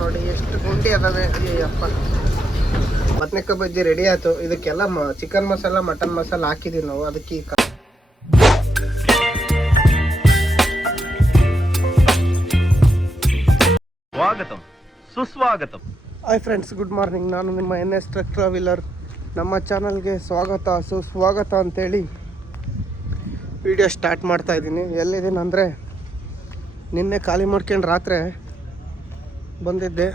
ನೋಡಿ ಎಷ್ಟು ಗುಂಡಿ ಅದಾವೆ. ಅಯ್ಯಪ್ಪ ಬದ್ನೆಕಾಯಿ ಬಜ್ಜಿ ರೆಡಿ ಆಯ್ತು. ಇದಕ್ಕೆಲ್ಲ ಚಿಕನ್ ಮಸಾಲ ಮಟನ್ ಮಸಾಲ ಹಾಕಿದೀವಿ ನಾವು. ಅದಕ್ಕೆ ಸ್ವಾಗತಂ. ಸುಸ್ವಾಗತಂ. ಹಾಯ್ ಫ್ರೆಂಡ್ಸ್ ಗುಡ್ ಮಾರ್ನಿಂಗ್ ನಾನು ನಿಮ್ಮ ಎನ್ ಎಸ್ ಟ್ರಕ್ ಟ್ರಾವೆಲರ್ ನಮ್ಮ ಚಾನಲ್ಗೆ ಸ್ವಾಗತ ಸುಸ್ವಾಗತ ಅಂತೇಳಿ ವಿಡಿಯೋ ಸ್ಟಾರ್ಟ್ ಮಾಡ್ತಾ ಇದ್ದೀನಿ. ಎಲ್ಲಿದ್ದೀನಿ ಅಂದರೆ ನಿನ್ನೆ ಖಾಲಿ ಮಾಡ್ಕೊಂಡು ರಾತ್ರಿ ಬಂದಿದ್ದೆ.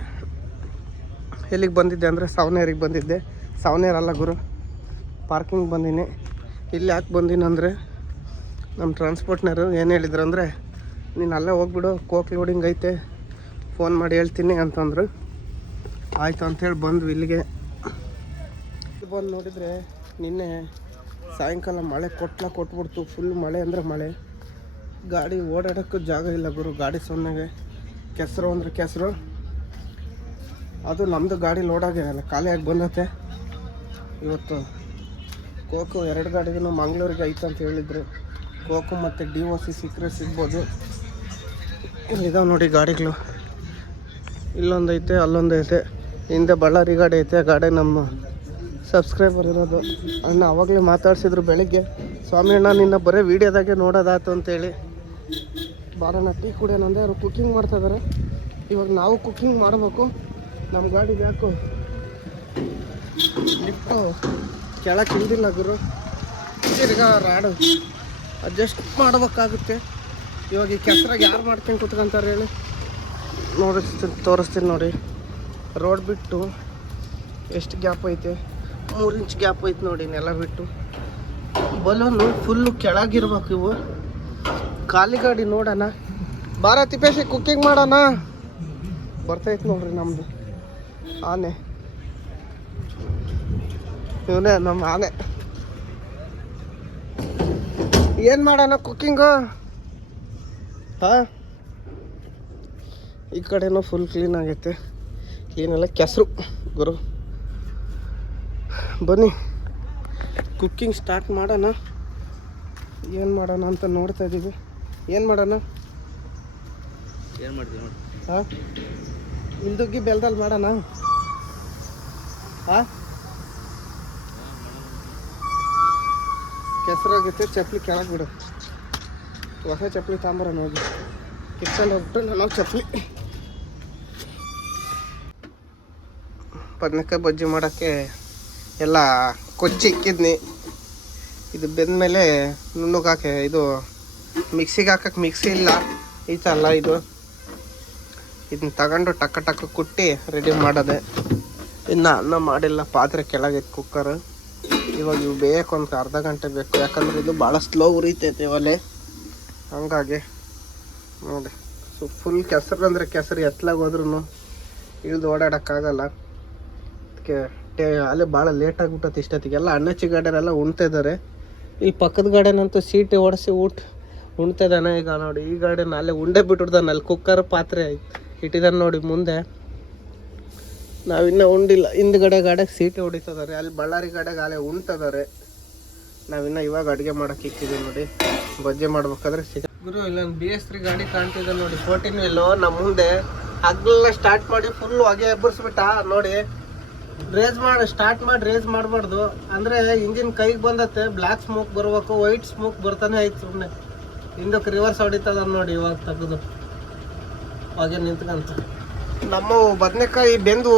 ಎಲ್ಲಿಗೆ ಬಂದಿದ್ದೆ ಅಂದರೆ ಸಾವನೇರಿಗೆ ಬಂದಿದ್ದೆ. ಸಾವನೇರ್ ಅಲ್ಲ ಗುರು. ಪಾರ್ಕಿಂಗ್ ಬಂದೀನಿ. ಇಲ್ಲಿ ಯಾಕೆ ಬಂದೀನಿ ಅಂದರೆ ನಮ್ಮ ಟ್ರಾನ್ಸ್ಪೋರ್ಟ್ನವರು ಏನು ಹೇಳಿದ್ರು ಅಂದರೆ, ನೀನು ಅಲ್ಲೇ ಹೋಗ್ಬಿಡು ಕೋಕ್ ಲೋಡಿಂಗ್ ಐತೆ ಫೋನ್ ಮಾಡಿ ಹೇಳ್ತೀನಿ ಅಂತಂದರು. ಆಯಿತು ಅಂಥೇಳಿ ಬಂದ್ವಿ ಇಲ್ಲಿಗೆ. ಬಂದು ನೋಡಿದರೆ ನಿನ್ನೆ ಸಾಯಂಕಾಲ ಮಳೆ ಕೊಟ್ಲ ಕೊಟ್ಬಿಡ್ತು. ಫುಲ್ ಮಳೆ ಅಂದರೆ ಮಳೆ. ಗಾಡಿ ಓಡಾಡೋಕ್ಕೂ ಜಾಗ ಇಲ್ಲ ಗುರು. ಗಾಡಿ ಸೊನ್ನೆಗೆ ಕೆಸರು ಅಂದರೆ ಕೆಸರು. ಅದು ನಮ್ಮದು ಗಾಡಿ ಲೋಡ್ ಆಗಿರಲ್ಲ ಖಾಲಿಯಾಗಿ ಬಂದತ್ತೆ ಇವತ್ತು ಕೋಕು ಎರಡು ಗಾಡಿಗೂ ಮಂಗಳೂರಿಗೆ ಐತೆ ಅಂತ ಹೇಳಿದ್ರು. ಕೋಕು ಮತ್ತು ಡಿ ಒ ಸಿ ಸಿಕ್ಕರೆ ಸಿಗ್ಬೋದು. ಇಲ್ಲಿದಾವೆ ನೋಡಿ ಗಾಡಿಗಳು. ಇಲ್ಲೊಂದು ಐತೆ, ಅಲ್ಲೊಂದು ಐತೆ. ಹಿಂದೆ ಬಳ್ಳಾರಿ ಗಾಡಿ ಐತೆ ಗಾಡಿ ನಮ್ಮ ಸಬ್ಸ್ಕ್ರೈಬರ್ ಇರೋದು. ಅಣ್ಣ ಅವಾಗಲೇ ಮಾತಾಡ್ಸಿದ್ರು ಬೆಳಿಗ್ಗೆ. ಸ್ವಾಮಿ ಅಣ್ಣ, ನಿನ್ನ ಬರೀ ವೀಡಿಯೋದಾಗೆ ನೋಡೋದಾಯ್ತು ಅಂತೇಳಿ ಬಾರಣ್ಣ, ಟೀ ಕುಡಿಯೋಣಂದೆ ಅವರು ಕುಕ್ಕಿಂಗ್ ಮಾಡ್ತಾಯಿದ್ದಾರೆ ಇವಾಗ ನಾವು ಕುಕ್ಕಿಂಗ್ ಮಾಡಬೇಕು. ನಮ್ಮ ಗಾಡಿ ಯಾಕೋ? ಲಿಫ್ಟು ಕೆಳಕ್ಕೆ ಇಲ್ದಿಲ್ಲ ಗುರು. ತಿರ್ಗಾ ರಾಡು. ಅಡ್ಜಸ್ಟ್ ಮಾಡ್ಬೇಕಾಗುತ್ತೆ. ಇವಾಗ ಈ ಕೆಸರಾಗ ಯಾರು ಮಾಡ್ಕೊಂಡು ಕುತ್ಕೊಂತಾರೆ ಹೇಳಿ? ನೋಡಿಸ್ತೀನಿ, ತೋರಿಸ್ತೀನಿ ನೋಡಿ. ರೋಡ್ ಬಿಟ್ಟು ಎಷ್ಟು ಗ್ಯಾಪ್ ಐತೆ? ಮೂರು ಇಂಚ್ ಗ್ಯಾಪ್ ಐತೆ ನೋಡಿ ನೆಲ ಬಿಟ್ಟು. ಬಲೂನು ಫುಲ್ಲು ಕೆಳಗಿರ್ಬೇಕು ಇವು. ಖಾಲಿ ಗಾಡಿ ನೋಡೋಣ. ಬಾರ ತಿಪ್ಪೇಶಿ ಕುಕ್ಕಿಂಗ್ ಮಾಡೋಣ. ಬರ್ತೈತೆ ನೋಡ್ರಿ ನಮ್ಮದು ಆನೆ ಇವನೇ ನಮ್ಮ ಆನೆ ಏನು ಮಾಡೋಣ ಕುಕ್ಕಿಂಗು ಹಾಂ ಈ ಕಡೆನೂ ಫುಲ್ ಕ್ಲೀನ್ ಆಗೈತೆ. ಏನೆಲ್ಲ ಕೆಸರು. ಗುರು. ಬನ್ನಿ. ಕುಕ್ಕಿಂಗ್ ಸ್ಟಾರ್ಟ್ ಮಾಡೋಣ. ಏನು ಮಾಡೋಣ ಅಂತ ನೋಡ್ತಾ ಇದ್ದೀವಿ ಏನು ಮಾಡೋಣ? ಏನು ಮಾಡ್ತೀವಿ ನೋಡಿ ಹಾಂ? ಇಲ್ದುಗ್ಗಿ ಬೆಲ್ದಲ್ಲಿ ಮಾಡೋಣ. ಹಾಂ? ಕೆಸರಾಗುತ್ತೆ, ಚಪ್ಪಲಿ ಕೆಳಗೆ ಬಿಡು. ಹೊಸ ಚಪ್ಪಲಿ ತಾಂಬರೋಣ ಹೋಗಿ. ಕಿಚನ್ ಹೋಗ್ಬಿಟ್ಟು ನಾನು ಚಪ್ಪಲಿ. ಬದನೆಕಾಯಿ ಬಜ್ಜಿ ಮಾಡೋಕ್ಕೆ ಎಲ್ಲ ಕೊಚ್ಚಿ ಇಕ್ಕಿದ್ನಿ. ಇದು ಬೆಂದಮೇಲೆ ನುಣ್ಣಗೆ ಹಾಕಿ, ಇದು ಮಿಕ್ಸಿಗೆ ಹಾಕಕ್ಕೆ ಮಿಕ್ಸಿ ಇಲ್ಲ. ಈ ಥರ ಇದು. ಇದನ್ನ ತಗೊಂಡು ಟಕ್ಕ ಟಕ್ಕ ಕುಟ್ಟಿ ರೆಡಿ ಮಾಡೋದೆ. ಇನ್ನು ಅನ್ನ ಮಾಡಿಲ್ಲ, ಪಾತ್ರೆ ಕೆಳಗೈತೆ ಕುಕ್ಕರ್ ಇವಾಗ ಇವು ಬೇಕು ಒಂದು ಅರ್ಧ ಗಂಟೆ ಬೇಕು. ಯಾಕಂದ್ರೆ ಇದು ಭಾಳ ಸ್ಲೋ ಉರಿತೈತೆ ಒಲೆ. ಹಂಗಾಗಿ ನೋಡಿ. ಸೊ ಫುಲ್ ಕೆಸರು ಅಂದರೆ ಕೆಸರು, ಎತ್ತಲಾಗ ಹೋದ್ರೂ ಇಳಿದು ಓಡಾಡೋಕ್ಕಾಗಲ್ಲ. ಅದಕ್ಕೆ ಟೇ, ಅಲ್ಲೇ ಭಾಳ ಲೇಟ್ ಇಷ್ಟೊತ್ತಿಗೆ ಇಷ್ಟೊತ್ತಿಗೆಲ್ಲ. ಅಣ್ಣಚ್ಚಿ ಗಾಡಿಯರೆಲ್ಲ ಉಣ್ತಾ ಇದ್ದಾರೆ. ಇಲ್ಲಿ ಪಕ್ಕದ ಗಾಡಿನಂತೂ ಸೀಟಿ ಓಡಿಸಿ ಊಟ ಉಣ್ತಿದ್ದಾನೆ ಈಗ ನೋಡಿ, ಈ ಗಾಡಿನ ಅಲ್ಲೇ ಉಂಡೆ ಬಿಟ್ಟಿಡ್ದಾನೆ ಅಲ್ಲಿ ಕುಕ್ಕರ್ ಪಾತ್ರೆ ಇಟ್ಟಿದ್ದಾನೆ ನೋಡಿ ಮುಂದೆ. ನಾವಿನ್ನೂ ಉಂಡಿಲ್ಲ. ಹಿಂದ್ಗಡೆ ಗಾಡಿಗೆ ಸೀಟಿ ಹೊಡಿತದಾರೆ. ಅಲ್ಲಿ ಬಳ್ಳಾರಿ ಗಾಡಿಗೆ ಅಲ್ಲೇ ಉಂಟದಾರೆ ನಾವಿನ್ನ ಇವಾಗ ಅಡುಗೆ ಮಾಡಕ್ಕೆ ಇಕ್ಕಿದ್ದೀವಿ ನೋಡಿ. ಬಜ್ಜಿ ಮಾಡ್ಬೇಕಾದ್ರೆ ಸಿಗ ಗುರು ಇಲ್ಲೊಂದು ಬಿ ಎಸ್ ತ್ರೀ ಗಾಡಿ ಕಾಣ್ತಿದೆ ನೋಡಿ. ಫೋರ್ಟೀನ್ ವೀಲು ನಮ್ಮ ಮುಂದೆ. ಹಗ್ಲೆಲ್ಲ ಸ್ಟಾರ್ಟ್ ಮಾಡಿ ಫುಲ್ ಹೊಗೆ ಎಬ್ಬರಿಸ್ಬಿಟ್ಟ. ನೋಡಿ. ರೇಸ್ ಮಾಡಿ ಸ್ಟಾರ್ಟ್ ಮಾಡಿ ರೇಸ್ ಮಾಡಬಾರ್ದು. ಅಂದರೆ ಇಂಜಿನ್ ಕೈಗೆ ಬಂದತ್ತೆ. ಬ್ಲ್ಯಾಕ್ ಸ್ಮೋಕ್ ಬರ್ಬೇಕು ವೈಟ್ ಸ್ಮೋಕ್ ಬರ್ತಾನೆ ಆಯ್ತು ಸುಮ್ಮನೆ ಹಿಂದಕ್ಕೆ ರಿವರ್ಸ್ ಹೊಡಿತದ ನೋಡಿ ಇವಾಗ ತೆಗೆದು. ಹೊಗೆ ನಿಂತ್ಕಂತ. ನಮ್ಮ ಬದನೆಕಾಯಿ ಬೆಂದು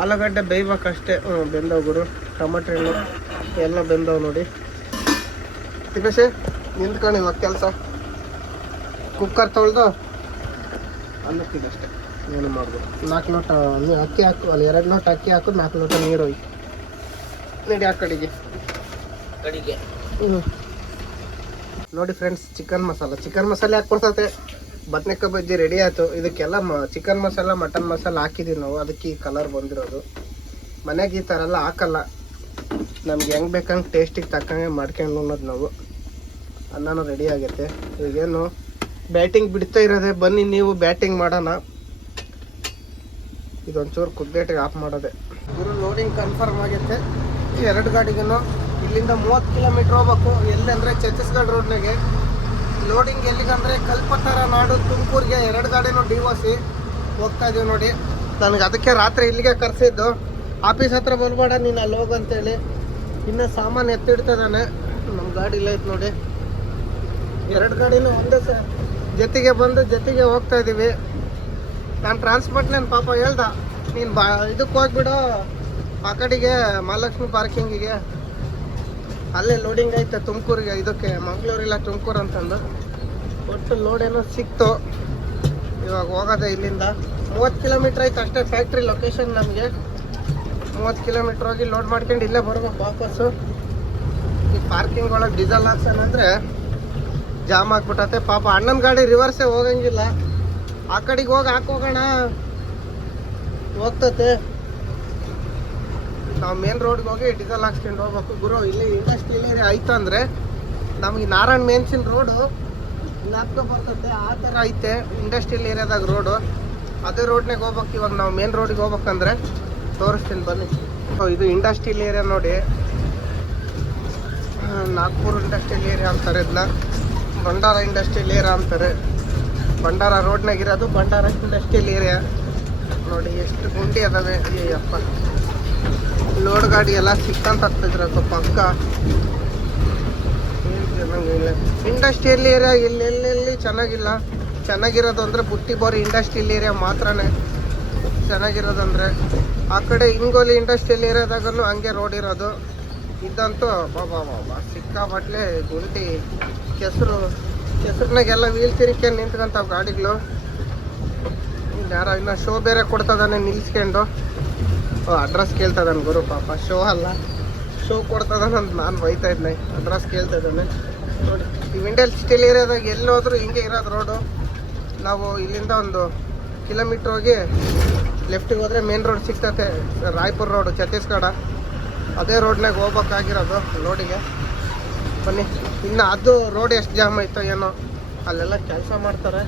ಆಲೂಗಡ್ಡೆ ಬೇಯ್ಬೇಕಷ್ಟೇ. ಹ್ಞೂ ಬೆಂದವು ಗುರು. ಟೊಮೆಟೊ ಹಣ್ಣು ಎಲ್ಲ ಬೆಂದವು ನೋಡಿ. ತಿಪ್ಪೇಶಿ ನಿಂತ್ಕೊಂಡಿಲ್ಲ ಕೆಲಸ. ಕುಕ್ಕರ್ ತೊಳೆದು ಅನ್ನಕ್ಕಿದಷ್ಟೇ ಏನು ಮಾಡ್ಬೋದು ನಾಲ್ಕು ಲೋಟ ಅಕ್ಕಿ ಹಾಕು ಅಲ್ಲಿ ಎರಡು ಲೋಟ ಅಕ್ಕಿ ಹಾಕು ನಾಲ್ಕು ಲೋಟ ನೀರು ಹೋಯ್ತು ನೋಡಿ ಆ ಕಡೆಗೆ. ಕಡೆಗೆ. ಹ್ಞೂ ನೋಡಿ ಫ್ರೆಂಡ್ಸ್ ಚಿಕನ್ ಮಸಾಲ. ಚಿಕನ್ ಮಸಾಲೆ ಹಾಕಿ ಬದನೆಕಾಯಿ ಬಜ್ಜಿ ರೆಡಿ ಆಯ್ತು. ಇದಕ್ಕೆಲ್ಲ ಮ ಚಿಕನ್ ಮಸಾಲ ಮಟನ್ ಮಸಾಲ ಹಾಕಿದ್ದೀವಿ ನಾವು. ಅದಕ್ಕೆ ಈ ಕಲರ್ ಬಂದಿರೋದು. ಮನೆಗೆ ಈ ಥರ ಎಲ್ಲ ಹಾಕಲ್ಲ. ನಮ್ಗೆ ಹೆಂಗೆ ಬೇಕಂಗೆ ಟೇಸ್ಟಿಗೆ ತಕ್ಕಂಗೆ ಮಾಡ್ಕೊಂಡು ಉಣ್ಣೋದು ನಾವು. ಅನ್ನನೂ ರೆಡಿ ಆಗೈತೆ. ಈಗೇನು ಬ್ಯಾಟಿಂಗ್ ಬಿಡ್ತಾ ಇರೋದೆ. ಬನ್ನಿ ನೀವು ಬ್ಯಾಟಿಂಗ್ ಮಾಡೋಣ. ಇದೊಂಚೂರು ಕುದ್ದೇಟಿಗೆ ಆಫ್ ಮಾಡೋದೆ. ಇವರು ಲೋಡಿಂಗ್ ಕನ್ಫರ್ಮ್ ಆಗೈತೆ. ಎರಡು ಗಾಡಿಗೂ ಇಲ್ಲಿಂದ ಮೂವತ್ತು ಕಿಲೋಮೀಟ್ರ್ ಹೋಗ್ಬೇಕು. ಎಲ್ಲಂದ್ರೆ ಛತ್ತೀಸ್ಗಢ ರೋಡ್ನಾಗೆ ಲೋಡಿಂಗ್ ಎಲ್ಲಿಗಂದ್ರೆ ಕಲ್ಪತರ ನಾಡು ತುಮಕೂರಿಗೆ ಎರಡು ಗಾಡಿನೂ ಡಿ ಒ ಸಿ ಹೋಗ್ತಾ ಇದೀವಿ ನೋಡಿ. ನನಗೆ ಅದಕ್ಕೆ ರಾತ್ರಿ ಇಲ್ಲಿಗೆ ಕರೆಸಿದ್ದು. ಆಫೀಸ್ ಹತ್ರ ಬರ್ಬೇಡ ನೀನು ಅಲ್ಲಿ ಹೋಗು ಅಂತೇಳಿ. ಇನ್ನು ಸಾಮಾನು ಎತ್ತಿಡ್ತದಾನೆ. ನಮ್ಮ ಗಾಡಿ ಇಲ್ಲ ಐತೆ ನೋಡಿ. ಎರಡು ಗಾಡಿನೂ ಒಂದೇ ಸರ್ ಜೊತೆಗೆ ಬಂದು ಜೊತೆಗೆ ಹೋಗ್ತಾ ಇದ್ದೀವಿ ನಾನು ಟ್ರಾನ್ಸ್ಪೋರ್ಟ್ ನಾನು ಪಾಪ ಹೇಳ್ದ. ನೀನು ಬಾ ಇದಕ್ಕೆ ಹೋಗ್ಬಿಡು. ಆ ಕಡೆಗೆ ಮಹಾಲಕ್ಷ್ಮಿ ಪಾರ್ಕಿಂಗಿಗೆ ಅಲ್ಲೇ ಲೋಡಿಂಗ್ ಐತೆ ತುಮಕೂರಿಗೆ. ಇದಕ್ಕೆ ಮಂಗಳೂರಿಲ್ಲ ತುಮಕೂರು ಅಂತಂದು. ಒಟ್ಟು ಲೋಡ್ ಏನೋ ಸಿಕ್ತು. ಇವಾಗ ಹೋಗೋದೆ ಇಲ್ಲಿಂದ. ಮೂವತ್ತು ಕಿಲೋಮೀಟ್ರ್ ಐತೆ ಅಷ್ಟೇ ಫ್ಯಾಕ್ಟ್ರಿ ಲೊಕೇಶನ್ ನಮಗೆ. ಮೂವತ್ತು ಕಿಲೋಮೀಟ್ರ್ ಹೋಗಿ ಲೋಡ್ ಮಾಡ್ಕೊಂಡು ಇಲ್ಲೇ ಬರ್ಬೇಕು ವಾಪಸ್ಸು. ಈ ಪಾರ್ಕಿಂಗ್ ಒಳಗೆ ಡೀಸೆಲ್ ಹಾಕ್ಸೋಣ ಅಂದರೆ ಜಾಮ್ ಆಗ್ಬಿಟ್ಟತೆ ಪಾಪ ಅಣ್ಣನ ಗಾಡಿ ರಿವರ್ಸೇ ಹೋಗಂಗಿಲ್ಲ. ಆ ಕಡೆಗೆ ಹೋಗಿ ಹಾಕೋಗೋಣ ಹೋಗ್ತತೆ. ನಾವು ಮೇನ್ ರೋಡ್ಗೆ ಹೋಗಿ ಡೀಸೆಲ್ ಹಾಕ್ಸ್ಕೊಂಡು ಹೋಗ್ಬೇಕು. ಗುರು, ಇಲ್ಲಿ ಇಂಡಸ್ಟ್ರಿ ಏರಿಯಾ ಆಯ್ತು ಅಂದರೆ. ನಮಗೆ ನಾರಾಯಣ್ ಮೇನ್ಸಿನ ರೋಡು ಜ್ಞಾಪಕ ಬರ್ತದೆ, ಆ ಥರ ಐತೆ. ಇಂಡಸ್ಟ್ರಿಯಲ್ ಏರಿಯಾದಾಗ ರೋಡು ಅದೇ ರೋಡ್ನಾಗ ಹೋಗ್ಬೇಕು. ಇವಾಗ ನಾವು ಮೇನ್ ರೋಡಿಗೆ ಹೋಗ್ಬೇಕಂದ್ರೆ ತೋರಿಸ್ತೀನಿ ಬನ್ನಿ. ಸೊ ಇದು ಇಂಡಸ್ಟ್ರಿಯಲ್ ಏರಿಯಾ ನೋಡಿ. ನಾಗ್ಪುರ್ ಇಂಡಸ್ಟ್ರಿಯಲ್ ಏರಿಯಾ ಅಂತಾರೆ ಇದನ್ನ ಭಂಡಾರ ಇಂಡಸ್ಟ್ರಿಯಲ್ ಏರಿಯಾ ಅಂತಾರೆ. ಭಂಡಾರ ರೋಡ್ನಾಗ ಇರೋದು ಭಂಡಾರ ಇಂಡಸ್ಟ್ರಿಯಲ್ ಏರಿಯಾ ನೋಡಿ, ಎಷ್ಟು ಗುಂಡಿ ಅದಾವೆ. ಅಯ್ಯಪ್ಪ ಲೋಡ್ ಗಾಡಿ ಎಲ್ಲ ಸಿಕ್ಕಂತ ಆಗ್ತಿದ್ರ ಪಕ್ಕ. ಇಂಡಸ್ಟ್ರಿಯಲ್ ಏರಿಯಾ ಎಲ್ಲೆಲ್ಲೆಲ್ಲಿ ಚೆನ್ನಾಗಿಲ್ಲ. ಚೆನ್ನಾಗಿರೋದು ಅಂದರೆ ಬುಟ್ಟಿ ಬೋರಿ ಇಂಡಸ್ಟ್ರಿಯಲ್ ಏರಿಯಾ ಮಾತ್ರನೇ. ಚೆನ್ನಾಗಿರೋದಂದ್ರೆ ಆ ಕಡೆ ಇಂಗೋಲಿ ಇಂಡಸ್ಟ್ರಿಯಲ್ ಏರಿಯಾದಾಗಲೂ ಹಂಗೆ ರೋಡ್ ಇರೋದು. ಇದಂತೂ ಬಾಬಾ ಬಾಬಾ ಸಿಕ್ಕಾಬಟ್ಲೆ ಗುಂಟಿ ಕೆಸರು, ಕೆಸರಿನಾಗೆಲ್ಲ ವೀಲ್ ತಿರ್ಕೊಂಡು ನಿಂತ್ಕೊಂತಾವ ಗಾಡಿಗಳು. ಯಾರೋ ಇನ್ನ ಶೋ ಬೇರೆ ಕೊಡ್ತದಾನೆ ನಿಲ್ಸ್ಕೊಂಡು. ಅಡ್ರೆಸ್ ಕೇಳ್ತದಾನೆ ಗುರು ಪಾಪ. ಶೋ ಅಲ್ಲ. ಶೋ ಕೊಡ್ತದಾನ ಅಂತ ನಾನು ಬೈತಾ ಇದ್ನೆ ಅಡ್ರೆಸ್ ಕೇಳ್ತಾ ಇದ್ದಾನೆ. ನೋಡಿ, ಈ ವಿಂಡಲ್ ಸ್ಟಿಲ್ ಏರಿಯಾದಾಗ ಎಲ್ಲಿ ಹೋದ್ರು ಹಿಂಗೆ ಇರೋದು ರೋಡು ನಾವು ಇಲ್ಲಿಂದ ಒಂದು ಕಿಲೋಮೀಟ್ರ್ ಹೋಗಿ ಲೆಫ್ಟಿಗೆ ಹೋದ್ರೆ ಮೇನ್ ರೋಡ್ ಸಿಗ್ತತೆ. ರಾಯ್ಪುರ್ ರೋಡು ಛತ್ತೀಸ್ಗಢ. ಅದೇ ರೋಡ್ನಾಗ ಹೋಗ್ಬೇಕಾಗಿರೋದು ರೋಡಿಗೆ ಬನ್ನಿ. ಇನ್ನು ಅದು ರೋಡ್ ಎಷ್ಟು ಜಾಮ್ ಐತೋ ಏನೋ. ಅಲ್ಲೆಲ್ಲ ಕೆಲಸ ಮಾಡ್ತಾರೆ.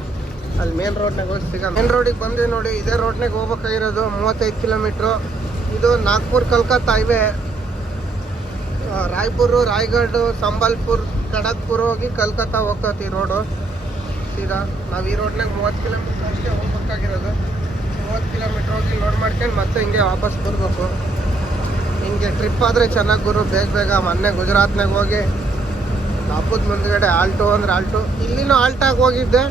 ಅಲ್ಲಿ ಮೇನ್ ರೋಡ್ನಾಗ ಹೋಗಿ ಸಿಗಲ್ಲ. ಮೇನ್ ರೋಡಿಗೆ ಬಂದ್ವಿ ನೋಡಿ, ಇದೇ ರೋಡ್ನಾಗ ಹೋಗ್ಬೇಕಾಗಿರೋದು ಮೂವತ್ತೈದು ಕಿಲೋಮೀಟ್ರು ಇದು ನಾಗ್ಪುರ್, ಕಲ್ಕತ್ತಾ ಹೈವೇ. ರಾಯ್ಪುರು ರಾಯ್ಗಡ್ ಸಂಬಲ್ಪುರ್, ಖಡಗ್ಪುರ್ ಹೋಗಿ ಕಲ್ಕತ್ತಾ ಹೋಗ್ತತಿ ರೋಡು ಸೀದಾ, ನಾವು ಈ ರೋಡ್ನಾಗ ಮೂವತ್ತು ಕಿಲೋಮೀಟ್ರ್ ಅಷ್ಟೇ ಹೋಗ್ಬೇಕಾಗಿರೋದು. ಮೂವತ್ತು ಕಿಲೋಮೀಟ್ರ್ ಹೋಗಿ ಲೋಡ್ ಮಾಡ್ಕೊಂಡು ಮತ್ತೆ ಹಿಂಗೆ ವಾಪಸ್ ಬರಬೇಕು. ಹಿಂಗೆ ಟ್ರಿಪ್ ಆದರೆ ಚೆನ್ನಾಗಿ ಗುರು, ಬೇಗ ಬೇಗ ಮೊನ್ನೆ ಗುಜರಾತ್ನಾಗ ಹೋಗಿ ಹಬ್ಬದ ಮುಂದ್ಗಡೆ ಆಲ್ಟೋ ಅಂದ್ರೆ ಆಲ್ಟೋ. ಇಲ್ಲಿನೂ ಆಲ್ಟಾಗಿ ಹೋಗಿದ್ದೆ.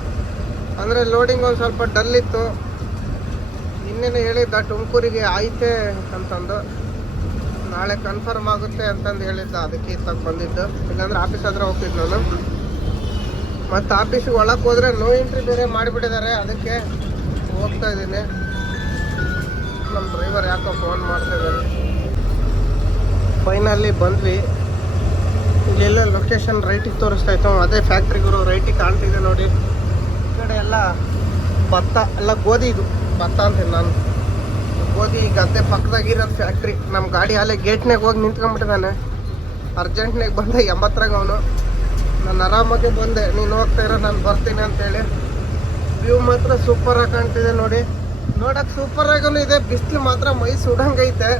ಅಂದರೆ ಲೋಡಿಂಗ್ ಒಂದು ಸ್ವಲ್ಪ ಡಲ್ ಇತ್ತು. ಇನ್ನೇನು ಹೇಳಿದ್ದ, ತುಮಕೂರಿಗೆ ಆಯ್ತೆ ಅಂತಂದು. ನಾಳೆ ಕನ್ಫರ್ಮ್ ಆಗುತ್ತೆ ಅಂತಂದು ಹೇಳಿದ್ದ, ಅದಕ್ಕೆ ಇತ್ತಾಗ ಬಂದಿದ್ದು. ಇಲ್ಲಾಂದ್ರೆ ಆಫೀಸ್ ಹತ್ರ ಹೋಗ್ತಿದ್ದು ನಾನು. ಮತ್ತು ಆಫೀಸಿಗೆ ಒಳಕ್ಕೆ ಹೋದರೆ ನೋ ಎಂಟ್ರಿ ಬೇರೆ ಮಾಡಿಬಿಟ್ಟಿದ್ದಾರೆ ಅದಕ್ಕೆ ಹೋಗ್ತಾ ಇದ್ದೀನಿ. ನಮ್ಮ ಡ್ರೈವರ್ ಯಾಕೋ ಫೋನ್ ಮಾಡ್ತಾ ಇದ್ದಾರೆ ಫೈನಲ್ಲಿ ಬಂದ್ವಿ. ಇಲ್ಲೆಲ್ಲ ಲೊಕೇಶನ್ ರೈಟಿಗೆ ತೋರಿಸ್ತಾ ಇತ್ತು. ಅದೇ ಫ್ಯಾಕ್ಟ್ರಿಗಳು ರೈಟಿಗೆ ಕಾಣ್ತಿದೆ ನೋಡಿ. ಕಡೆ ಎಲ್ಲ ಭತ್ತ, ಎಲ್ಲ ಗೋಧಿ ಇದು. ಭತ್ತ ಅಂತೀನಿ ನಾನು. ಗೋಧಿ ಗದ್ದೆ ಪಕ್ಕದಾಗಿರೋದು ಫ್ಯಾಕ್ಟ್ರಿ ನಮ್ಮ ಗಾಡಿ ಅಲ್ಲೇ ಗೇಟ್ನಾಗ ಹೋಗಿ ನಿಂತ್ಕೊಂಡ್ಬಿಟ್ಟಿದ್ದಾನೆ ಅರ್ಜೆಂಟ್ನಾಗ ಬಂದೆ, ಎಂಬತ್ತರಾಗ ಅವನು. ನಾನು ಆರಾಮಾಗಿ ಬಂದೆ. ನೀನು ಹೋಗ್ತಾ ಇರೋ, ನಾನು ಬರ್ತೀನಿ ಅಂತೇಳಿ. ವ್ಯೂ ಮಾತ್ರ ಸೂಪರಾಗಿ ಕಾಣ್ತಿದೆ ನೋಡಿ. ನೋಡಕ್ಕೆ ಸೂಪರಾಗೂ ಇದೆ. ಬಿಸಿಲು ಮಾತ್ರ ಮೈ ಸುಡಂಗೈತೆ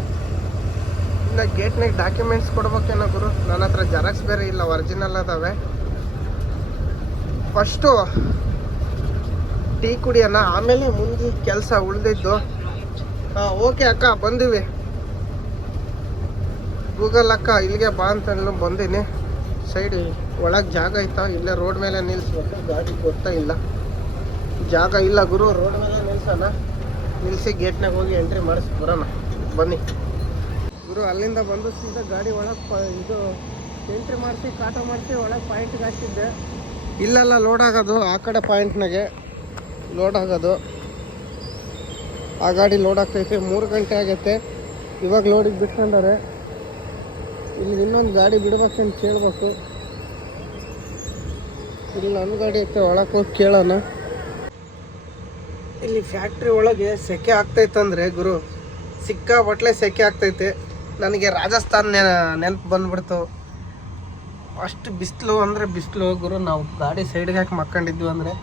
ಇನ್ನು ಗೇಟ್ನಾಗ ಡಾಕ್ಯುಮೆಂಟ್ಸ್ ಕೊಡ್ಬೇಕೇನೋ ಗುರು. ನನ್ನ ಹತ್ರ ಜೆರಾಕ್ಸ್ ಬೇರೆ ಇಲ್ಲ ಒರಿಜಿನಲ್ ಅದಾವೆ. ಫಸ್ಟು ಟೀ ಕುಡಿಯೋಣ ಆಮೇಲೆ ಮುಂದೆ ಕೆಲಸ ಉಳ್ದಿದ್ದು. ಓಕೆ ಅಕ್ಕ, ಬಂದಿವಿ. ಗೂಗಲ್ ಅಕ್ಕ, ಇಲ್ಲಿಗೆ ಬಾ ಅಂತ ಬಂದೀನಿ. ಸೈಡ್ ಒಳಗೆ ಜಾಗ ಐತಾ ಇಲ್ಲೇ ರೋಡ್ ಮೇಲೆ ನಿಲ್ಲಿಸ್ಬೇಕು ಗಾಡಿ ಗೊತ್ತಾ ಇಲ್ಲ. ಜಾಗ ಇಲ್ಲ ಗುರು, ರೋಡ್ ಮೇಲೆ ನಿಲ್ಸೋಣ. ನಿಲ್ಲಿಸಿ ಗೇಟ್ನಾಗ ಹೋಗಿ ಎಂಟ್ರಿ ಮಾಡಿಸಿ ಬರೋಣ. ಬನ್ನಿ. ಗುರು, ಅಲ್ಲಿಂದ ಬಂದು ಸೀದಾ ಗಾಡಿ ಒಳಗೆ ಇದು ಎಂಟ್ರಿ ಮಾಡಿಸಿ, ಕಾಟ ಮಾಡಿಸಿ, ಒಳಗೆ ಪಾಯಿಂಟ್ಗೆ ಹಾಕಿದ್ದೆ ಇಲ್ಲೆಲ್ಲ ಲೋಡ್ ಆಗೋದು ಆ ಕಡೆ ಪಾಯಿಂಟ್ನಾಗೆ ಲೋಡ್ ಆಗೋದು. ಆ ಗಾಡಿ ಲೋಡ್ ಆಗ್ತೈತೆ ಮೂರು ಗಂಟೆ ಆಗೈತೆ ಇವಾಗ ಲೋಡಿಗೆ ಬಿಟ್ಕೊಂಡಾರೆ ಇಲ್ಲಿ ಇನ್ನೊಂದು ಗಾಡಿ ಬಿಡ್ಬೇಕಂತ ಕೇಳ್ಬೇಕು. ಇಲ್ಲಿ ನನ್ನ ಗಾಡಿ ಐತೆ ಒಳಗೆ ಹೋಗಿ ಕೇಳೋಣ. ಇಲ್ಲಿ ಫ್ಯಾಕ್ಟ್ರಿ ಒಳಗೆ ಸೆಕೆ ಆಗ್ತೈತಂದ್ರೆ ಗುರು ಸಿಕ್ಕಾಪಟ್ಲೆ ಸೆಕೆ ಆಗ್ತೈತೆ ನನಗೆ ರಾಜಸ್ಥಾನ್ ನೆ ನೆನಪು ಬಂದ್ಬಿಡ್ತು. ಅಷ್ಟು ಬಿಸಿಲು ಅಂದರೆ ಬಿಸಿಲು, ಗುರು. ನಾವು ಗಾಡಿ ಸೈಡ್ಗೆ ಹಾಕಿ ಮಕ್ಕೊಂಡಿದ್ವಿ ಅಂದರೆ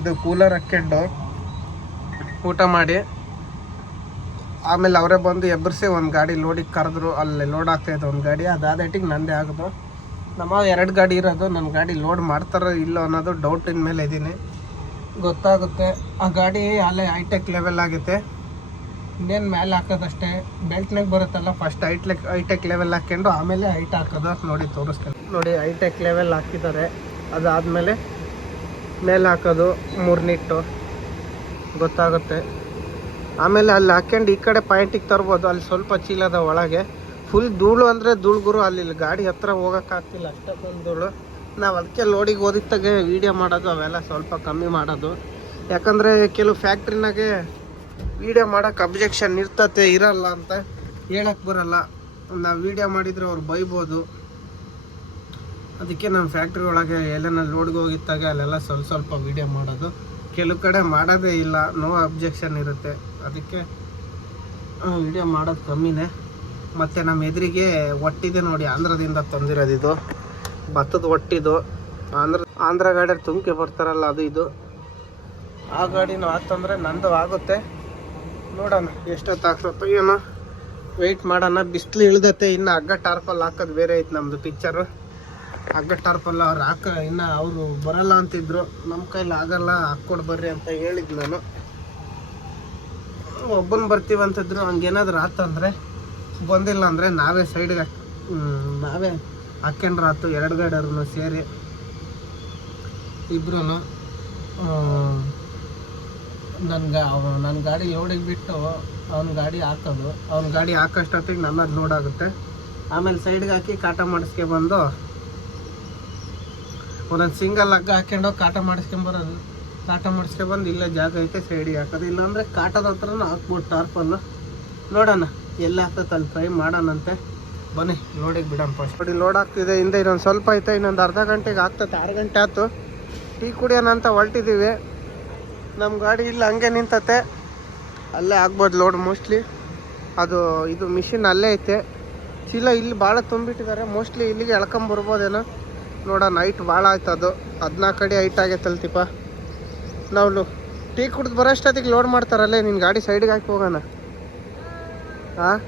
ಇದು ಕೂಲರ್ ಹಾಕ್ಕೊಂಡು ಊಟ ಮಾಡಿ. ಆಮೇಲೆ ಅವರೇ ಬಂದು ಎಬ್ಬರಿಸಿ ಒಂದು ಗಾಡಿ ಲೋಡಿಗೆ ಕರೆದ್ರು. ಅಲ್ಲಿ ಲೋಡ್ ಆಗ್ತಾಯಿತ್ತು ಒಂದು ಗಾಡಿ. ಅದಾದಟ್ಟಿಗೆ ನಂದೇ ಆಗೋದು. ನಮ್ಮ ಎರಡು ಗಾಡಿ ಇರೋದು. ನನ್ನ ಗಾಡಿ ಲೋಡ್ ಮಾಡ್ತಾರೋ ಇಲ್ಲೋ ಅನ್ನೋದು ಡೌಟಿನ ಮೇಲೆ ಇದ್ದೀನಿ. ಗೊತ್ತಾಗುತ್ತೆ. ಆ ಗಾಡಿ ಅಲ್ಲೇ ಹೈಟೆಕ್ ಲೆವೆಲ್ ಆಗುತ್ತೆ. ಇನ್ನೇನು ಮೇಲೆ ಹಾಕೋದಷ್ಟೇ ಬೆಲ್ಟ್ನಾಗ ಬರುತ್ತಲ್ಲ ಫಸ್ಟ್ ಹೈಟ್ಲೆಕ್ ಹೈಟೆಕ್ ಲೆವೆಲ್ ಹಾಕ್ಕೊಂಡು ಆಮೇಲೆ ಹೈಟ್ ಹಾಕೋದು. ನೋಡಿ ತೋರಿಸ್ತೀನಿ. ನೋಡಿ ಹೈಟೆಕ್ ಲೆವೆಲ್ ಹಾಕಿದ್ದಾರೆ. ಅದಾದಮೇಲೆ ಮೇಲೆ ಹಾಕೋದು ಮೂರ್ನಿಟ್ಟು. ಗೊತ್ತಾಗುತ್ತೆ. ಆಮೇಲೆ ಅಲ್ಲಿ ಹಾಕ್ಯಂಡು ಈ ಕಡೆ ಪಾಯಿಂಟಿಗೆ ತರ್ಬೋದು. ಅಲ್ಲಿ ಸ್ವಲ್ಪ ಚೀಲದ ಒಳಗೆ. ಫುಲ್ ಧೂಳು ಅಂದರೆ ಧೂಳುಗುರು ಅಲ್ಲಿ ಗಾಡಿ ಹತ್ರ ಹೋಗೋಕ್ಕಾಗ್ತಿಲ್ಲ ಅಷ್ಟೊಂದು ಧೂಳು. ನಾವು ಅದಕ್ಕೆ ಲೋಡಿಗೆ ಓದಿತ್ತಾಗೆ ವೀಡಿಯೋ ಮಾಡೋದು, ಅವೆಲ್ಲ ಸ್ವಲ್ಪ ಕಮ್ಮಿ ಮಾಡೋದು. ಯಾಕಂದರೆ ಕೆಲವು ಫ್ಯಾಕ್ಟ್ರಿನಾಗೆ ವೀಡಿಯೋ ಮಾಡೋಕೆ ಅಬ್ಜೆಕ್ಷನ್ ಇರ್ತತೆ, ಇರಲ್ಲ ಅಂತ ಹೇಳಕ್ಕೆ ಬರಲ್ಲ. ನಾವು ವೀಡಿಯೋ ಮಾಡಿದರೆ ಅವ್ರು ಬೈಬೋದು. ಅದಕ್ಕೆ ನಮ್ಮ ಫ್ಯಾಕ್ಟ್ರಿ ಒಳಗೆ ಎಲ್ಲನ ಲೋಡ್ಗೆ ಹೋಗಿದ್ದಾಗ ಅಲ್ಲೆಲ್ಲ ಸ್ವಲ್ಪ ಸ್ವಲ್ಪ ವೀಡಿಯೋ ಮಾಡೋದು. ಕೆಲವು ಕಡೆ ಮಾಡೋದೇ ಇಲ್ಲ ನೋ ಅಬ್ಜೆಕ್ಷನ್ ಇರುತ್ತೆ. ಅದಕ್ಕೆ ವಿಡಿಯೋ ಮಾಡೋದು ಕಮ್ಮಿನೇ. ಮತ್ತು ನಮ್ಮ ಎದುರಿಗೆ ಒಟ್ಟಿದೆ ನೋಡಿ, ಆಂಧ್ರದಿಂದ ತಂದಿರೋದು ಇದು. ಭತ್ತದ ಒಟ್ಟಿದು ಆಂಧ್ರ ಆಂಧ್ರ ಗಾಡಿ ತುಂಬಿಕೆ ಬರ್ತಾರಲ್ಲ, ಅದು ಇದು. ಆ ಗಾಡಿನೂ ಆತಂದರೆ ನಂದು ಆಗುತ್ತೆ. ನೋಡೋಣ ಎಷ್ಟೊತ್ತು ಆಗ್ತತ್ತೋ ಏನೋ. ವೆಯ್ಟ್ ಮಾಡೋಣ, ಬಿಸಿಲು ಇಳ್ದತ್ತೆ ಇನ್ನು ಹಗ್ಗ ಟಾರ್ಪಲ್ ಹಾಕೋದು ಬೇರೆ ಐತೆ ನಮ್ಮದು ಪಿಕ್ಚರು ಹಗ್ಗ ಟಾರ್ಪಲ್ಲ ಅವ್ರು ಹಾಕ, ಇನ್ನು ಅವರು ಬರಲ್ಲ ಅಂತಿದ್ರು. ನಮ್ಮ ಕೈಲಿ ಆಗಲ್ಲ, ಹಾಕ್ಕೊಡ್ ಬರ್ರಿ ಅಂತ ಹೇಳಿದ್ ನಾನು. ಒಬ್ಬನ್ ಬರ್ತೀವಿ ಅಂತಿದ್ರು, ಹಂಗೇನಾದ್ರು ಆತಂದ್ರೆ ಬಂದಿಲ್ಲ ಅಂದರೆ ನಾವೇ ಸೈಡ್ಗೆ ನಾವೇ ಹಾಕ್ಕೊಂಡ್ರೆ ಆತು ಎರಡು ಗೈಡರು ಸೇರಿ ಇಬ್ರು ನನ್ನ ಗಾ ನನ್ನ ಗಾಡಿ ಲೋಡಿಗೆ ಬಿಟ್ಟು ಅವ್ನ ಗಾಡಿ ಹಾಕೋದು. ಅವ್ನ ಗಾಡಿ ಹಾಕೋಷ್ಟೊತ್ತಿಗೆ ನನ್ನದು ಲೋಡ್ ಆಗುತ್ತೆ. ಆಮೇಲೆ ಸೈಡ್ಗೆ ಹಾಕಿ ಕಾಟ ಮಾಡಿಸ್ಕೆ ಬಂದು ಒಂದೊಂದು ಸಿಂಗಲ್ ಹಗ್ಗ ಹಾಕೊಂಡು ಕಾಟ ಮಾಡಿಸ್ಕೊಂಬರೋದು ಕಾಟ ಮಾಡಿಸ್ಕೊಂಬಂದು ಇಲ್ಲೇ ಜಾಗ ಐತೆ ಸೈಡಿಗೆ ಹಾಕೋದು. ಇಲ್ಲಾಂದರೆ ಕಾಟದ ಹತ್ರನೂ ಹಾಕ್ಬೋದು ಟಾರ್ಪನ್ನು ನೋಡೋಣ, ಎಲ್ಲಿ ಆಗ್ತೈತೆ ಅಲ್ಲಿ ಟ್ರೈ ಮಾಡೋಣಂತೆ. ಬನ್ನಿ ಲೋಡಿಗೆ ಬಿಡೋಣ ಫಸ್ಟ್ ನೋಡಿ ಲೋಡ್ ಆಗ್ತಿದೆ. ಹಿಂದೆ ಇನ್ನೊಂದು ಸ್ವಲ್ಪ ಐತೆ, ಇನ್ನೊಂದು ಅರ್ಧ ಗಂಟೆಗೆ ಆಗ್ತೈತೆ, ಆರು ಗಂಟೆ ಆಯ್ತು. ಟೀ ಕುಡಿಯೋಣ ಅಂತ ಹೊರಟಿದ್ದೀವಿ ನಮ್ಮ ಗಾಡಿ ಇಲ್ಲಿ ಹಂಗೆ ನಿಂತತೆ. ಅಲ್ಲೇ ಆಗ್ಬೋದು ಲೋಡ್ ಮೋಸ್ಟ್ಲಿ ಅದು, ಇದು ಮಿಷಿನ್ ಅಲ್ಲೇ ಐತೆ. ಚೀಲ ಇಲ್ಲಿ ಭಾಳ ತುಂಬಿಟ್ಟಿದ್ದಾರೆ. ಮೋಸ್ಟ್ಲಿ ಇಲ್ಲಿಗೆ ಎಳ್ಕೊಂಬರ್ಬೋದೇನೋ. ನೋಡೋಣ ಹೈಟ್ ಭಾಳ ಆಯ್ತು ಅದು. ಹದಿನಾಲ್ಕು ಅಡಿ ಹೈಟ್ ಆಗೈತಲ್ತಿಪ್ಪ ನಾವು ಟೀ ಕುಡ್ದು ಬರೋಷ್ಟೊತ್ತಿಗೆ ಲೋಡ್ ಮಾಡ್ತಾರಲ್ಲೇ ನಿನ್ನ ಗಾಡಿ ಸೈಡ್ಗೆ ಹಾಕಿ ಹೋಗೋಣ. ಹಾಂ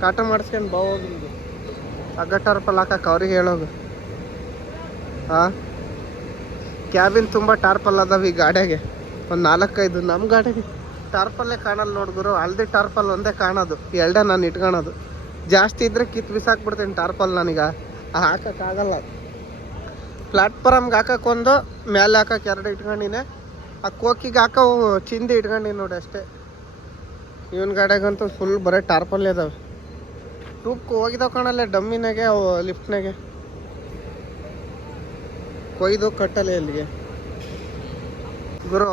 ಕಾಟ ಮಾಡಿಸ್ಕೊಂಡು ಬಾ ಹೋಗಿ ಅಗ್ಗಟ್ಟ ರೂಪಾಯಿ ಹಾಕಕ್ಕೆ ಅವ್ರಿಗೆ ಹೇಳೋದು ಹಾಂ ಕ್ಯಾಬಿನ್ ತುಂಬ ಟಾರ್ಪಲ್ ಅದಾವ ಈ ಗಾಡಿಯಾಗೆ. ಒಂದು ನಾಲ್ಕೈದು ನಮ್ಮ ಗಾಡಿಗೆ ಟಾರ್ಪಲ್ಲೇ ಕಾಣಲ್ಲ ನೋಡಿದ್ರು ಹಳದಿ ಟಾರ್ಪಲ್ ಒಂದೇ ಕಾಣೋದು. ಎರಡೇ ನಾನು ಇಟ್ಕೊಳೋದು. ಜಾಸ್ತಿ ಇದ್ರೆ ಕಿತ್ತು ಬಿಸಾಕ್ಬಿಡ್ತೀನಿ ಟಾರ್ಪಲ್ ನನಗೆ. ಹಾಕೋಕ್ಕಾಗಲ್ಲ. ಪ್ಲಾಟ್ಫಾರಮ್ಗೆ ಹಾಕಕ್ಕೊಂದು ಮೇಲೆ ಹಾಕಕ್ಕೆ ಎರಡು ಇಟ್ಕೊಂಡಿನಿ. ಆ ಕೋಕಿಗೆ ಹಾಕೋ ಚಿಂದಿ ಇಟ್ಕೊಂಡಿನಿ ನೋಡಿ ಅಷ್ಟೇ. ಇವನ್ ಗಾಡಿಯಾಗಂತೂ ಫುಲ್ ಬರೀ ಟಾರ್ಪಲ್ಲೇ ಇದಾವೆ ಟೂಬ್ಗೆ ಹೋಗಿದಾವ ಕಾಣಲ್ಲ ಡಮ್ಮಿನಾಗೆ, ಅವು ಲಿಫ್ಟ್ನಾಗೆ ಕೊಯ್ದು ಕಟ್ಟಲೆ ಅಲ್ಲಿಗೆ ಗುರು,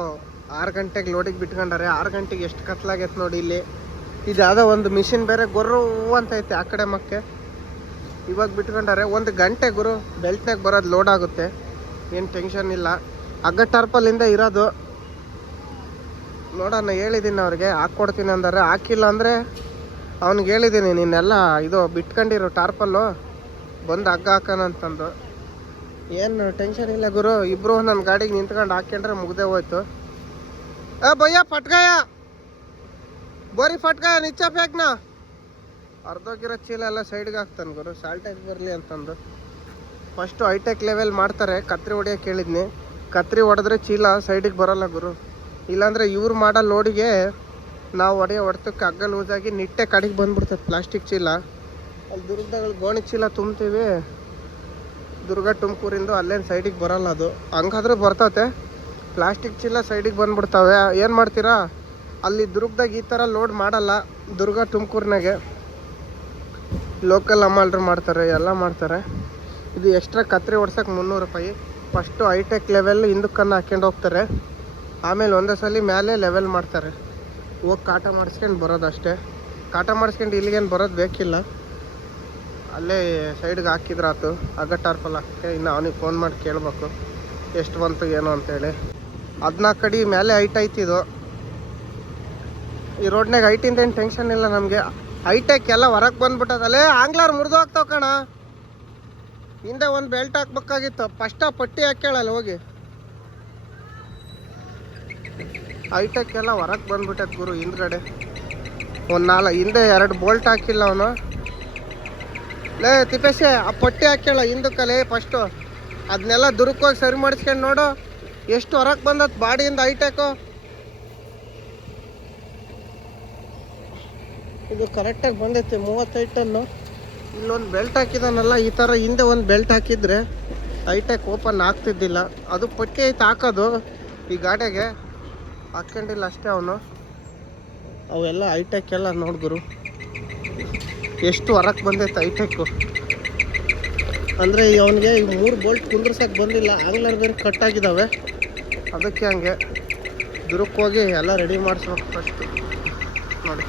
ಆರು ಗಂಟೆಗೆ ಲೋಡಿಗೆ ಬಿಟ್ಕೊಂಡಾರೆ. ಆರು ಗಂಟೆಗೆ ಎಷ್ಟು ಕತ್ಲಾಗೈತೆ ನೋಡಿ ಇಲ್ಲಿ. ಇದು ಯಾವುದೋ ಒಂದು ಮಿಷಿನ್ ಬೇರೆ ಗೊರ್ರು ಅಂತ ಐತೆ ಆ ಕಡೆ ಮಕ್ಕೆ. ಇವಾಗ ಬಿಟ್ಕೊಂಡಾರೆ ಒಂದು ಗಂಟೆ ಗುರು ಬೆಲ್ಟ್ನಾಗ ಬರೋದು ಲೋಡ್ ಆಗುತ್ತೆ. ಏನು ಟೆನ್ಷನ್ ಇಲ್ಲ. ಹಗ್ಗ ಟರ್ಪಲ್ಲಿಂದ ಇರೋದು. ನೋಡೋಣ ಹೇಳಿದ್ದೀನಿ ಅವ್ರಿಗೆ, ಹಾಕ್ಕೊಡ್ತೀನಿ ಅಂದರೆ. ಹಾಕಿಲ್ಲ ಅಂದರೆ ಅವ್ನಿಗೆ ಹೇಳಿದ್ದೀನಿ ನಿನ್ನೆಲ್ಲ ಇದು ಬಿಟ್ಕೊಂಡಿರೋ ಟಾರ್ಪಲ್ಲು ಬಂದು ಹಗ್ಗ ಹಾಕೋಣ ಅಂತಂದು. ಏನು ಟೆನ್ಷನ್ ಇಲ್ಲ ಗುರು. ಇಬ್ರು ನನ್ನ ಗಾಡಿಗೆ ನಿಂತ್ಕೊಂಡು ಹಾಕ್ಕೊಂಡ್ರೆ ಮುಗ್ದೆ ಹೋಯ್ತು. ಏ ಭಯ್ಯ ಪಟ್ಕಯ್ಯ ಬೋರಿ ಫಟ್ಕಾಯ ನಿಚ್ಚ ಬೇಕ್ನ ಅರ್ಧೋಗಿರೋ ಚೀಲ ಎಲ್ಲ ಸೈಡ್ಗೆ ಹಾಕ್ತಾನೆ ಗುರು. ಸಾಲ್ಟೇಜ್ ಬರಲಿ ಅಂತಂದು. ಫಸ್ಟು ಹೈಟೆಕ್ ಲೆವೆಲ್ ಮಾಡ್ತಾರೆ. ಕತ್ರಿ ಹೊಡಿಯೋಕೆ ಹೇಳಿದ್ನಿ. ಕತ್ರಿ ಹೊಡೆದ್ರೆ ಚೀಲ ಸೈಡಿಗೆ ಬರಲ್ಲ ಗುರು. ಇಲ್ಲಾಂದರೆ ಇವ್ರು ಮಾಡೋ ಲೋಡಿಗೆ ನಾವು ಹೊಡೆಯೋ ಹೊಡೆತಕ್ಕೆ ಹಗ್ಗ ಲೂಸಾಗಿ ನಿಟ್ಟೆ ಕಡೆಗೆ ಬಂದ್ಬಿಡ್ತದೆ ಪ್ಲಾಸ್ಟಿಕ್ ಚೀಲ. ಅಲ್ಲಿ ದುರ್ಗದಾಗ ಗೋಣಿ ಚೀಲ ತುಂಬ್ತೀವಿ. ದುರ್ಗ ತುಮಕೂರಿಂದ ಅಲ್ಲೇನು ಸೈಡಿಗೆ ಬರಲ್ಲ ಅದು. ಹಂಗಾದ್ರೂ ಬರ್ತತೆ. ಪ್ಲಾಸ್ಟಿಕ್ ಚೀಲ ಸೈಡಿಗೆ ಬಂದ್ಬಿಡ್ತಾವೆ. ಏನು ಮಾಡ್ತೀರಾ? ಅಲ್ಲಿ ದುರ್ಗದಾಗ ಈ ಥರ ಲೋಡ್ ಮಾಡಲ್ಲ. ದುರ್ಗ ತುಮಕೂರಿನಾಗೆ. ಲೋಕಲ್ ಅಮಾಲ್ರು ಮಾಡ್ತಾರೆ, ಎಲ್ಲ ಮಾಡ್ತಾರೆ. ಇದು ಎಕ್ಸ್ಟ್ರಾ ಕತ್ರಿ ಹೊಡ್ಸಕ್ಕೆ ಮುನ್ನೂರು ರೂಪಾಯಿ. ಫಸ್ಟು ಹೈಟೆಕ್ ಲೆವೆಲ್ ಹಿಂದಕ್ಕನ್ನು ಹಾಕ್ಕೊಂಡು ಹೋಗ್ತಾರೆ. ಆಮೇಲೆ ಒಂದೇ ಸಲ ಮೇಲೆ ಲೆವೆಲ್ ಮಾಡ್ತಾರೆ. ಹೋಗಿ ಕಾಟ ಮಾಡಿಸ್ಕೊಂಡು ಬರೋದಷ್ಟೇ ಕಾಟ ಮಾಡಿಸ್ಕೊಂಡು ಇಲ್ಲಿಗೇನು ಬರೋದು ಬೇಕಿಲ್ಲ. ಅಲ್ಲೇ ಸೈಡ್ಗೆ ಹಾಕಿದ್ರಾತು. ಆಗ ಟಾರ್ಪಲ್ ಹಾಕಕ್ಕೆ ಇನ್ನು ಅವನಿಗೆ ಫೋನ್ ಮಾಡಿ ಕೇಳಬೇಕು. ಎಷ್ಟು ಬಂತು, ಏನು ಅಂತೇಳಿ. ಹದಿನಾಲ್ಕು ಅಡಿ ಮೇಲೆ ಹೈಟ್ ಐತಿದು ಈ ರೋಡ್ನಾಗ ಹೈಟಿಂದ ಏನು ಟೆನ್ಷನ್ ಇಲ್ಲ ನಮಗೆ. ಹೈಟೆಕ್ ಎಲ್ಲ ಹೊರಗೆ ಬಂದ್ಬಿಟ್ಟದಲ್ಲೇ ಆಂಗ್ಲರ್ ಮುರಿದು ಹೋಗ್ತಾವ ಕಣ. ಹಿಂದೆ ಒಂದು ಬೆಲ್ಟ್ ಹಾಕ್ಬೇಕಾಗಿತ್ತು. ಫಸ್ಟ್ ಆ ಪಟ್ಟಿ ಹಾಕ್ಯಾಳಲ್ಲ ಹೋಗಿ. ಹೈಟೆಕ್ ಎಲ್ಲ ಹೊರಗೆ ಬಂದ್ಬಿಟ್ಟೈತೆ ಗುರು ಹಿಂದ್ಗಡೆ. ಒಂದು ನಾಲ್ಕು ಹಿಂದೆ ಎರಡು ಬೋಲ್ಟ್ ಹಾಕಿಲ್ಲ ಅವನು. ಲೇ ತಿಪ್ಪೇಶೆ, ಆ ಪಟ್ಟಿ ಹಾಕ್ಯಾಳ ಹಿಂದಕ್ಕಲೇ ಫಸ್ಟು. ಅದನ್ನೆಲ್ಲ ದುರ್ಕೋಗಿ ಸರಿ ಮಾಡಿಸ್ಕೊಂಡು ನೋಡು. ಎಷ್ಟು ಹೊರಗೆ ಬಂದತ್ ಬಾಡಿಯಿಂದ ಹೈಟೆಕು. ಇದು ಕರೆಕ್ಟಾಗಿ ಬಂದೈತೆ ಮೂವತ್ತೈದು ಟನ್ನು ಇಲ್ಲೊಂದು ಬೆಲ್ಟ್ ಹಾಕಿದಾನಲ್ಲ, ಈ ಥರ ಹಿಂದೆ ಒಂದು ಬೆಲ್ಟ್ ಹಾಕಿದ್ರೆ ಹೈಟೆಕ್ ಓಪನ್ ಆಗ್ತಿದ್ದಿಲ್ಲ. ಅದು ಪಟ್ಟಿ ಐತೆ, ಹಾಕೋದು. ಈ ಗಾಡಿಗೆ ಹಾಕ್ಕೊಂಡಿಲ್ಲ ಅಷ್ಟೇ ಅವನು. ಅವೆಲ್ಲ ಹೈಟೆಕ್ ಎಲ್ಲ ನೋಡಿದ್ರು ಎಷ್ಟು ಹೊರಕ್ಕೆ ಬಂದೈತೆ ಹೈಟೆಕ್ಕು. ಅಂದರೆ ಅವನಿಗೆ ಈ ಮೂರು ಬೋಲ್ಟ್ ಕುಂದ್ರಸಕ್ಕೆ ಬಂದಿಲ್ಲ, ಆಂಗ್ಲರ್ ಬೇರೆ ಕಟ್ ಆಗಿದ್ದಾವೆ ಅದಕ್ಕೆ ಹಂಗೆ. ದುರುಕ್ಕೋಗಿ ಎಲ್ಲ ರೆಡಿ ಮಾಡಿಸ್ಬೇಕು ಫಸ್ಟು ನೋಡಿ.